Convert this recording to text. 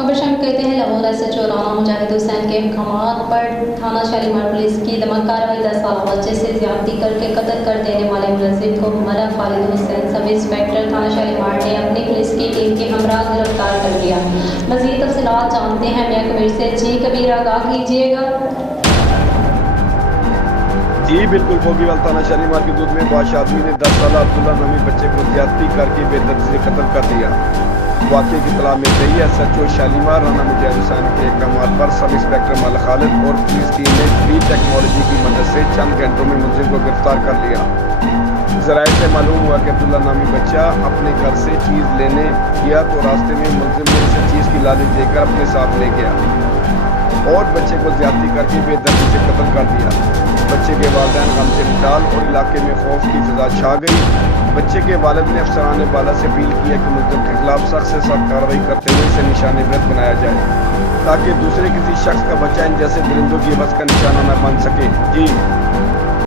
खबर शामिल करते हैं लाहौर SHO राना मुजाहिद हुसैन के अहकामात पर थाना शालीमार पुलिस की दमक कार्रवाई। 10 साल बच्चे से ज्यादती करके कत्ल कर देने वाले मुलजिम को मरा खालिद हुसैन सब इंस्पेक्टर थाना शालीमार ने अपनी पुलिस की टीम के हमरा गिरफ्तार कर लिया। मजीद तफसीलात जानते हैं मियां कबीर से। जी कबीर, आगाह कीजिएगा। जी बिल्कुल, भोगीवाल थाना शालीमार की दूध में बादशाह आदमी ने 10 साल अब्दुल्ला नामी बच्चे को ज्यादती करके बेदर्दी से कत्ल कर दिया। वाक़े की इत्तला मिलते ही SHO शालीमार राना मुजाहिद हुसैन के अहकामात पर सब इंस्पेक्टर मल खालिद और पुलिस टीम ने फ्री टेक्नोलॉजी की मदद से चंद घंटों में मुलजिम को गिरफ्तार कर लिया। ज़राए से मालूम हुआ कि अब्दुल्ला नामी बच्चा अपने घर से चीज़ लेने गया तो रास्ते में मुलजिम ने उसे चीज़ की लालच देकर अपने साथ ले गया और बच्चे को ज्यादती करके बेदर्दी से कत्ल कर दिया। बच्चे के वालिदैन गम से निकाल और इलाके में खौफ की फिजा छा गई। बच्चे के वालिद ने अफसरान बाला से अपील की है कि मुलजिम के खिलाफ सख्त से सख्त कार्रवाई करते हुए इसे निशाने इबरत बनाया जाए ताकि दूसरे किसी शख्स का बच्चा इन जैसे दरिंदों की बस का निशाना न बन सके। जी।